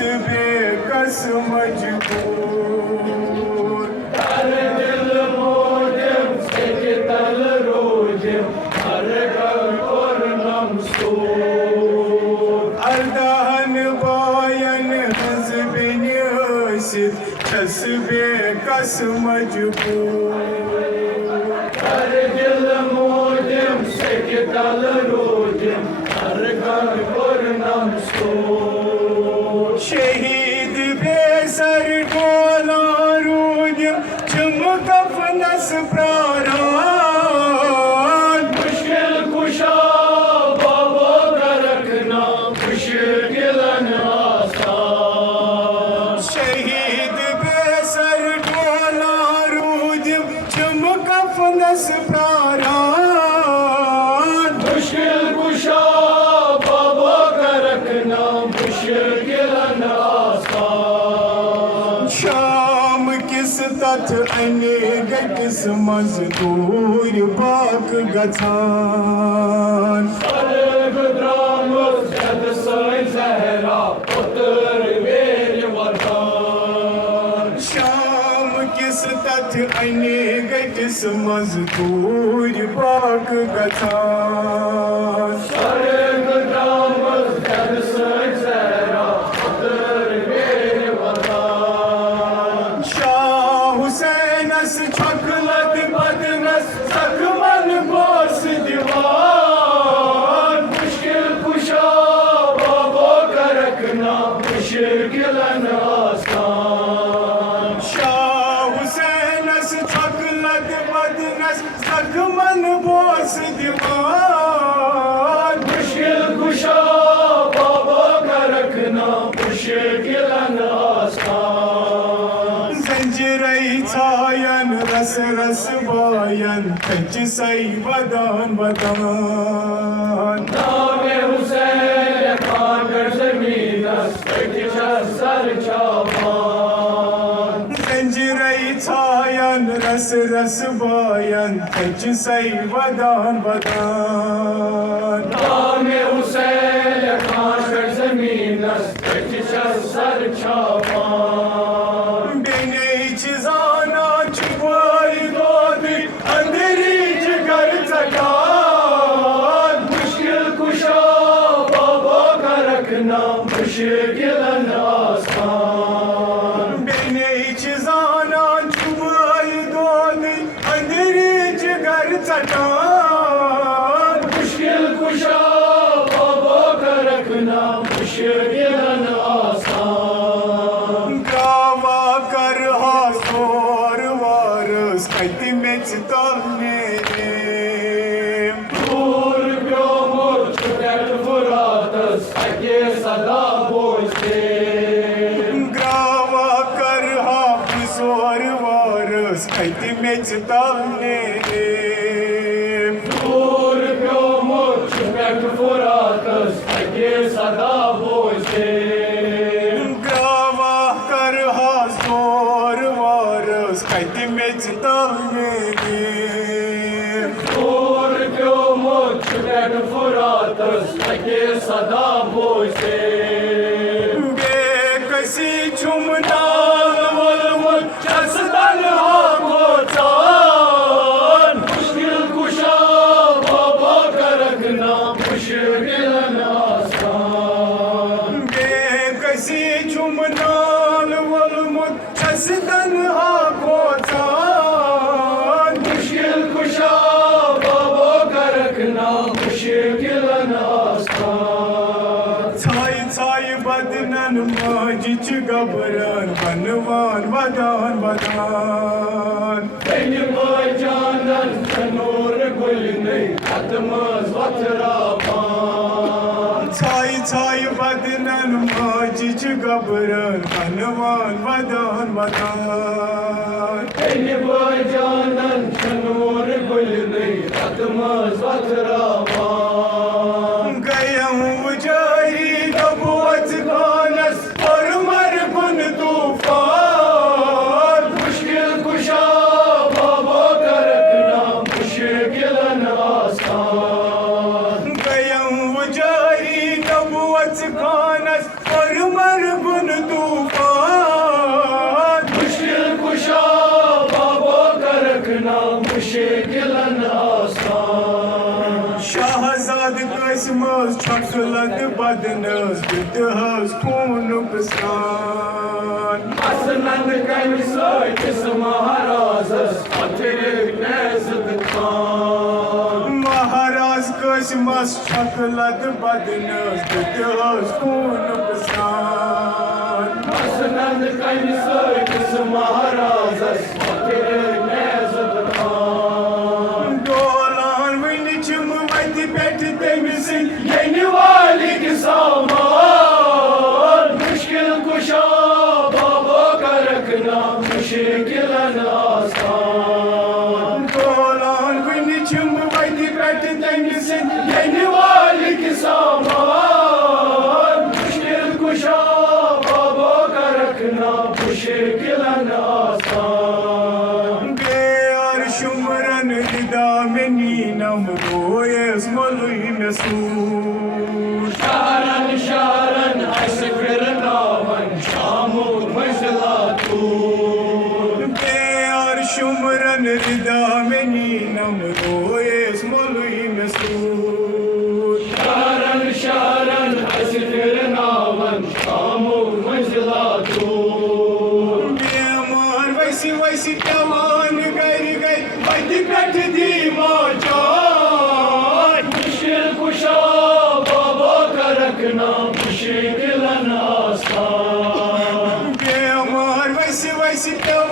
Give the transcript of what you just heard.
बेकस मजबूर कर दिल मोदिम सेके तल रोजिम हर गल और नमसूर अर्दहन बायन हजबिन हसिद छस बेकस मजबूर कर दिल मोदिम सेके तल रोजिम हर गल और नमसूर शहीद बेसर डोला रूदिम चुमकफनस प्रारान मुश्किल कुशा बाबो का रखना मुश्किलन आसान शहीद बेसर डोला रूदिम चुमकफनस प्रारान मुश्किल कुशा बाबो का रखना मुश्किलन आसान शाम किस तथ अनेक किस मजदूर बाक गथान सरग द्रामस जद सै जहरा पुत्र वीर वरदान शाम किस तथ अनेक किस मजदूर बाक गथान सरग द्रामस जद सै जहरा पुत्र वीर वरदान शाह हुसैनस छकलत बदनस सखमन बोस दीवान मुश्किल कुशा बाबो का रखना मुश्किलन आसान शाह हुसैनस छकलत बदनस सखमन बोस दीवान मुश्किल कुशा बाबो का रखना मुश्किलन आसान जंजीरई छायन रस रस बायन कच सई वदान वदान नामे हुसैन खाकर जमीनस कटिशा सर चापान जंजीरई छायन रस रस बायन कच सई वदान वदान नामे हुसैन खाकर जमीनस कटिशा सर चापान बेने चिजाना छुपाई दोदी अंधेरी जिगर चटान मुश्किल कुशा बाबो का रखना मुश्किलन आसान बेने चिजाना छुपाई दोदी अंधेरी जिगर चटान मुश्किल कुशा बाबो का रखना मुश्किलन आसान गावा कर हासोर वारस कति में चितलने दूर ब्योमोर छुटल फुरातस अगे सदा बोलते गावा कर हासोर वारस कति में चितलने दूर ब्योमोर छुटल फुरातस अगे सदा बोलते गावा कर हासोर वारस कति में चितलने दूर ब्योमोर छुटल फुरातस अगे सदा बोलते बेकसी चुमनाल वलमुल चसदन हाकोचान मुश्किल कुशा बाबो का रखना मुश्किलन आसान बेकसी चुमनाल वलमुल चसदन हाकोचान मुश्किल कुशा बाबो का रखना मुश्किलन आसान छाई छाई बदनन माजिच गबरन बनवान वदान वदान जानन नूर गुल नहीं खत्मस वतरापान छाई छाई बदनन माजिच गबरन बनवान वदान वदान जानन नूर गुल नहीं खत्मस वतरापान गयम जारी नबुवत खानस और मर गुन तूफान मुश्किल कुशा बाबो का रखना मुश्किलन आसान गयम जारी नबुवत खानस और मर गुन कसमस छकलत बदनस दितहस खूनुक सान मसनंद कमि सैतिस महाराजस अतिरिक्त नेजद खान महाराज कसमस छकलत बदनस दितहस खूनुक सान मसनंद कमि सैतिस महाराजस अतिरिक्त नेजद खान डोलान वनि छिम वति पेठ तमिस येनि वाली के सामान मुश्किल कुशा बाबा का रखना मुश्किलन आसान डोलान वनि छिम वति पेठ तमिस येनि वाली के सामान मुश्किल कुशा बाबा का रखना मुश्किलन आसान बेर शुमरन रिदा में नीनम रोयस मलुई में सूर शारन शारन ऐसे फिर नावन शामो मंजिला तूर बेर शुमरन रिदा में नीनम रोयस मलुई में सूर शारन शारन ऐसे फिर नावन शामो मंजिला तूर बेमार वैसी वैसी पेमान गई गई वति पेठ दी जान मुश्किल कुशा बाबा का रखना मुश्किलन आसान बेमार वैसी वैसी पेमान